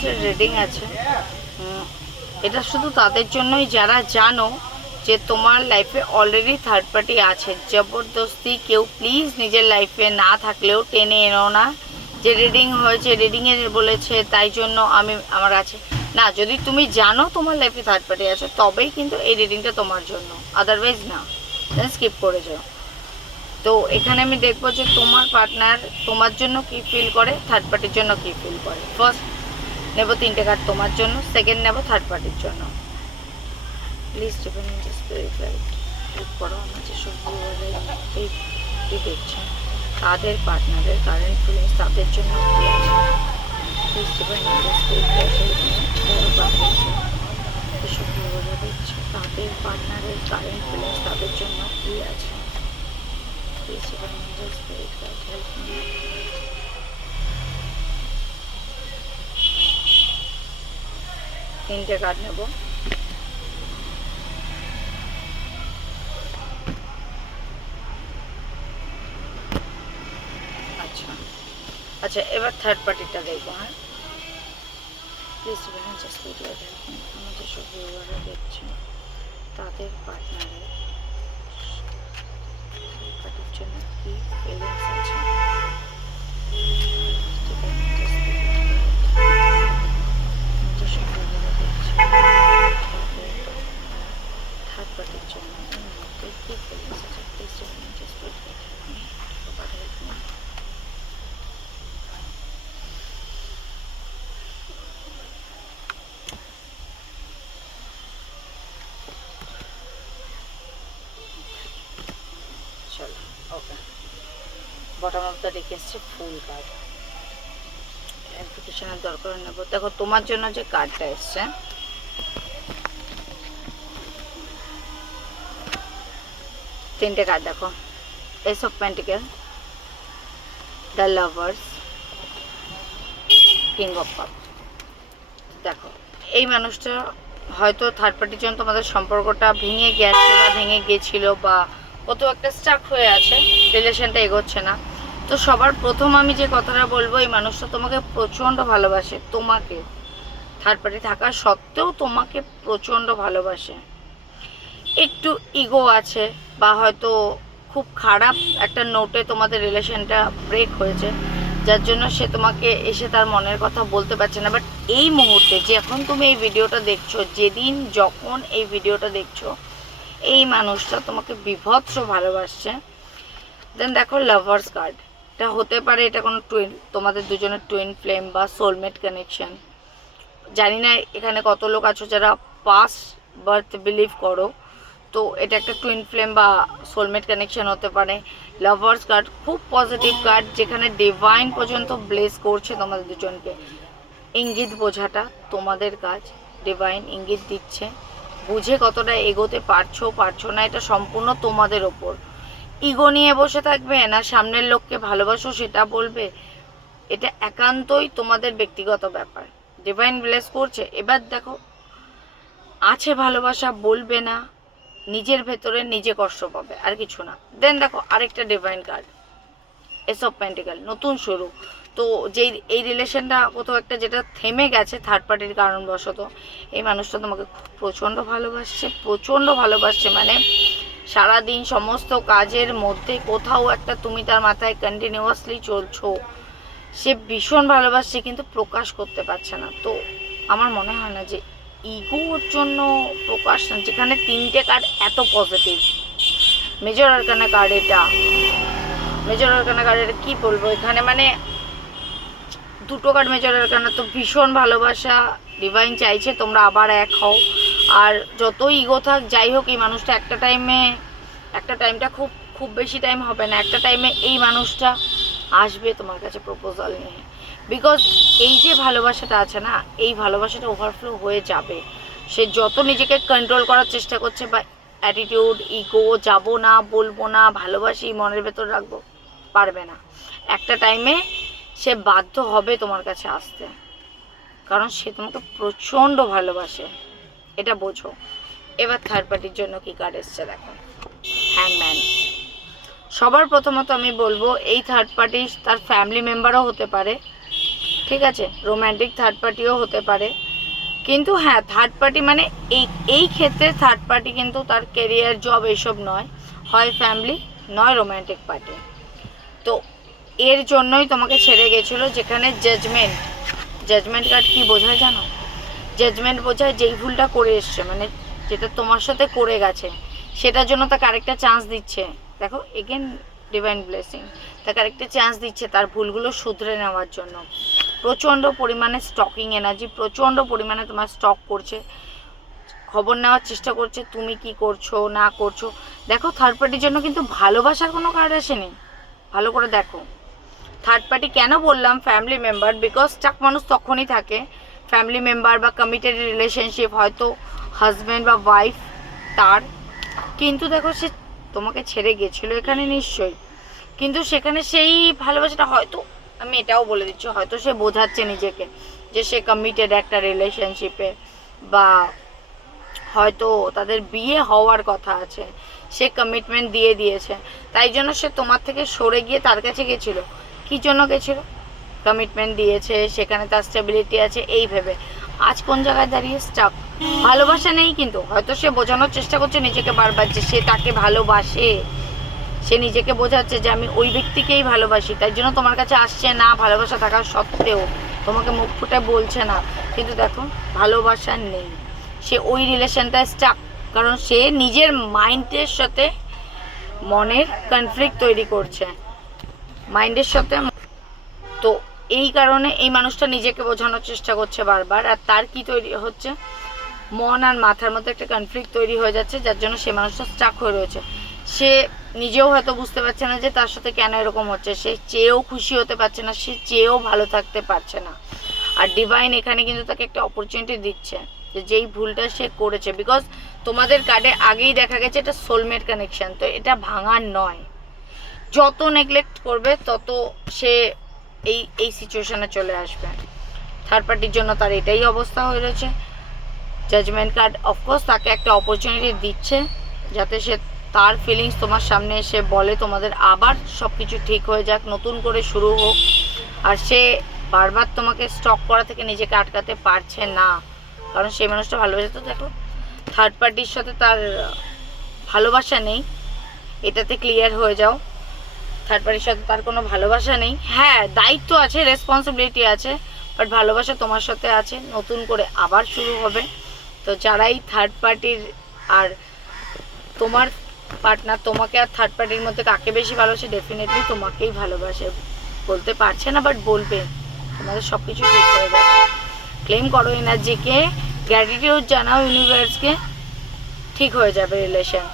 পার্টিসের reading আছে। এটা শুধু তাদের জন্যই যারা জানো যে তোমার লাইফে অলরেডি থার্ড পার্টি আছে। জবরদস্তি কেউ প্লিজ নিজের লাইফে না থাকলেও টেনে এনো না যে রিডিং হয়েছে, রিডিংয়ে বলেছে তাই জন্য আমার আছে না। যদি তুমি জানো তোমার লাইফে থার্ড পার্টি আছে তবেই কিন্তু এই রিডিংটা তোমার জন্য, আদারওয়াইজ না, দেন স্কিপ করে যাও। তো এখানে আমি দেখবো যে তোমার পার্টনার তোমার জন্য কি ফিল করে, থার্ড পার্টির জন্য কি ফিল করে। ফার্স্ট নেব 3টে কার্ড তোমার জন্য, সেকেন্ড নেব থার্ড পার্টির জন্য। Please depend spirit guide help করো আমার যে সব দেখছেন তাদের পার্টনারের কারেন্ট ফিলিংস তাদের জন্য কী আছে। প্লিজ ডিপেন্ড স্পিরিট গাইড এসব দেখছে তাদের পার্টনারের কারেন্ট ফিলিংস তাদের জন্য কী আছে। Please depend spirit guide help me. 3টে কার্ড নেব। আচ্ছা এবার থার্ড পার্টিটা দেখবো। হ্যাঁ প্লিজ আমাদের সব ভিউয়াররা দেখছেন তাদের পার্টনারের পার্টির জন্য কি ফিলিংস আছে। আমাদের সব ভিউয়াররা দেখছেন থার্ড পার্টির জন্য কি ফিলিংস আছে। প্লিজ চলো ওকে। বটম অফ দ্য ডেক এসছে ফুল কার্ড, অ্যাপ্লিকেশনের দরকার নেব। দেখো তোমার জন্য যে কার্ডটা এসছে 3টে কার্ড দেখো, S of pentacle, the lovers, king of cup. দেখো এই মানুষটা হয়তো থার্ড পার্টির জন্য তোমাদের সম্পর্কটা ভেঙে গেছে বা ভেঙে গেছিল বা কত একটা স্টাক হয়ে আছে, রিলেশনটা এগোচ্ছে না। তো সবার প্রথম আমি যে কথাটা বলবো, এই মানুষটা তোমাকে প্রচণ্ড ভালোবাসে, তোমাকে থার্ড পার্টি থাকা সত্ত্বেও তোমাকে প্রচণ্ড ভালোবাসে। একটু ইগো আছে বা হয়তো খুব খারাপ একটা নোটে তোমাদের রিলেশনটা ব্রেক হয়েছে, যার জন্য সে তোমাকে এসে তার মনের কথা বলতে পারছে না। বাট এই মুহূর্তে যে এখন তুমি এই ভিডিওটা দেখছো, যেদিন যখন এই ভিডিওটা দেখছো, এই মানুষটা তোমাকে বিভৎস ভালোবাসছে। দেন দেখো লাভার্স কার্ড, এটা হতে পারে এটা কোনো টুইন, তোমাদের দুজনের টুইন ফ্লেম বা সোলমেট কানেকশন। জানি না এখানে কত লোক আছো যারা পাস্ট বার্থ বিলিভ করো, তো এটা একটা টুইন ফ্লেম বা সোলমেট কানেকশন হতে পারে। লাভার্স কার্ড খুব পজিটিভ কার্ড, যেখানে ডিভাইন পর্যন্ত ব্লেস করছে তোমাদের দুজনকে। ইঙ্গিত বোঝাটা তোমাদের কাজ, ডিভাইন ইঙ্গিত দিচ্ছে, বুঝে কতটা এগোতে পারছো না এটা সম্পূর্ণ তোমাদের ওপর। ইগো নিয়ে বসে থাকবে না সামনের লোককে ভালোবাসো সেটা বলবে, এটা একান্তই তোমাদের ব্যক্তিগত ব্যাপার। ডিভাইন ব্লেস করছে। এবার দেখো আছে ভালোবাসা, বলবে না, নিজের ভেতরে নিজে কষ্ট পাবে, আর কিছু না। দেন দেখো আরেকটা divine card, S of pentacle, নতুন শুরু। তো যেই এই রিলেশনটা কোথাও একটা যেটা থেমে গেছে থার্ড পার্টির কারণবশত, এই মানুষটা তোমাকে প্রচণ্ড ভালোবাসছে। মানে সারাদিন সমস্ত কাজের মধ্যে কোথাও একটা তুমি তার মাথায় কন্টিনিউয়াসলি চলছো, সে ভীষণ ভালোবাসছে কিন্তু প্রকাশ করতে পারছে না। তো আমার মনে হয় না যে ইগোর জন্য প্রকাশ না, যেখানে 3টে কার্ড এত পজিটিভ। মেজর আরকানা কার্ড, এটা মেজর আরকানা কার্ড, এটা কী বলবো এখানে, মানে 2টো কার্ড মেজর আরকানা। তো ভীষণ ভালোবাসা, ডিভাইন চাইছে তোমরা আবার এক হও। আর যতই ইগো থাক যাই হোক, এই মানুষটা একটা টাইমটা খুব বেশি টাইম হবে না, একটা টাইমে এই মানুষটা আসবে তোমার কাছে প্রপোজাল নিয়ে। বিকজ এই যে ভালোবাসাটা আছে না, এই ভালোবাসাটা ওভারফ্লো হয়ে যাবে। সে যত নিজেকে কন্ট্রোল করার চেষ্টা করছে বা অ্যাটিটিউড, ইগো, যাবো না, বলবো না, ভালোবাসি মনের ভেতর রাখবো, পারবে না। একটা টাইমে সে বাধ্য হবে তোমার কাছে আসতে, কারণ সে তোমাকে প্রচণ্ড ভালোবাসে, এটা বোঝো। এবার থার্ড পার্টির জন্য কি কার্ড এসছে দেখো, হ্যাংম্যান। সবার প্রথমত আমি বলবো এই থার্ড পার্টি তার ফ্যামিলি মেম্বারও হতে পারে, ঠিক আছে, রোম্যান্টিক থার্ড পার্টিও হতে পারে, কিন্তু হ্যাঁ থার্ড পার্টি মানে এই ক্ষেত্রে থার্ড পার্টি কিন্তু তার কেরিয়ার, জব এসব নয়, হয় ফ্যামিলি নয় রোম্যান্টিক পার্টি। তো এর জন্যই তোমাকে ছেড়ে গেছিলো। যেখানে জাজমেন্ট কার্ড কী বোঝায় জানো? জাজমেন্ট বোঝায় যেই ভুলটা করে এসছে, মানে যেটা তোমার সাথে করে গেছে, সেটার জন্য তাকে আরেকটা চান্স দিচ্ছে। দেখো এগেন ডিভাইন ব্লেসিং, তাকে আরেকটা চান্স দিচ্ছে তার ভুলগুলো শুধরে নেওয়ার জন্য। প্রচণ্ড পরিমাণে স্টকিং এনার্জি, প্রচণ্ড পরিমাণে তোমার স্টক করছে, খবর নেওয়ার চেষ্টা করছে তুমি কি করছো না করছো। দেখো থার্ড পার্টির জন্য কিন্তু ভালোবাসার কোনো কার্ড আসেনি, ভালো করে দেখো। থার্ড পার্টি কেন বললাম ফ্যামিলি মেম্বার, বিকজ স্টাক মানুষ তখনই থাকে ফ্যামিলি মেম্বার বা কমিটেড রিলেশনশিপ, হয়তো হাজব্যান্ড বা ওয়াইফ তার, কিন্তু দেখো সে তোমাকে ছেড়ে গেছিলো এখানে নিশ্চয়ই, কিন্তু সেখানে সেই ভালোবাসাটা হয়তো, আমি এটাও বলে দিচ্ছি, হয়তো সে বোঝাচ্ছে নিজেকে যে সে কমিটেড একটা রিলেশনশিপে, বা হয়তো তাদের বিয়ে হওয়ার কথা আছে, সে কমিটমেন্ট দিয়ে দিয়েছে, তাই জন্য সে তোমার থেকে সরে গিয়ে তার কাছে গেছিলো। কী জন্য গেছিলো? কমিটমেন্ট দিয়েছে, সেখানে তার স্টেবিলিটি আছে এই ভেবে। আজ কোন জায়গায় দাঁড়িয়ে স্টাক, ভালোবাসা নেই, কিন্তু হয়তো সে বোঝানোর চেষ্টা করছে নিজেকে বারবার যে সে তাকে ভালোবাসে, সে নিজেকে বোঝাচ্ছে যে আমি ওই ব্যক্তিকেই ভালোবাসি, তাই জন্য তোমার কাছে আসছে না, ভালোবাসা থাকা সত্ত্বেও তোমাকে মুখ ফুটে বলছে না, কিন্তু দেখো ভালোবাসা নেই, সে ওই রিলেশনটায় স্টাক, কারণ সে নিজের মাইন্ডের সাথে মনের কনফ্লিক্ট তৈরি করছে, মাইন্ডের সাথে। তো এই কারণে এই মানুষটা নিজেকে বোঝানোর চেষ্টা করছে বারবার, আর তার কি তৈরি হচ্ছে, মন আর মাথার মধ্যে একটা কনফ্লিক্ট তৈরি হয়ে যাচ্ছে, যার জন্য সে মানুষটা স্টাক হয়ে রয়েছে। সে নিজেও হয়তো বুঝতে পারছে না যে তার সাথে কেন এরকম হচ্ছে, সে চেয়েও খুশি হতে পারছে না, সে চেয়েও ভালো থাকতে পারছে না। আর ডিভাইন এখানে কিন্তু তাকে একটা অপরচুনিটি দিচ্ছে যে যেই ভুলটা সে করেছে, বিকজ তোমাদের কার্ডে আগেই দেখা গেছে এটা সোলমেট কানেকশন, তো এটা ভাঙার নয়, যত নেগলেক্ট করবে তত সে এই সিচুয়েশনে চলে আসবে। থার্ড পার্টির জন্য তার এটাই অবস্থা হয়ে রয়েছে। জাজমেন্ট কার্ড অফকোর্স তাকে একটা অপরচুনিটি দিচ্ছে যাতে সে তার ফিলিংস তোমার সামনে এসে বলে, তোমাদের আবার সব কিছু ঠিক হয়ে যাক, নতুন করে শুরু হোক। আর সে বারবার তোমাকে স্টক করা থেকে নিজেকে আটকাতে পারছে না, কারণ সেই মানুষটা ভালোবাসে। তো দেখো থার্ড পার্টির সাথে তার ভালোবাসা নেই, এটাতে ক্লিয়ার হয়ে যাও। থার্ড পার্টির সাথে তার কোনো ভালোবাসা নেই, হ্যাঁ দায়িত্ব আছে, রেসপন্সিবিলিটি আছে, বাট ভালোবাসা তোমার সাথে আছে, নতুন করে আবার শুরু হবে। তো যারাই থার্ড পার্টির, আর তোমার পার্টনার তোমাকে আর থার্ড পার্টির মধ্যে কাকে বেশি ভালোবাসে, ডেফিনেটলি তোমাকেই ভালোবাসে, বলতে পারছে না বাট বলবে, তোমাদের সব কিছু ঠিক হয়ে যাবে। ক্লেম করো এনার্জিকে, গ্র্যাটিটিউড জানাও ইউনিভার্সকে, ঠিক হয়ে যাবে রিলেশন।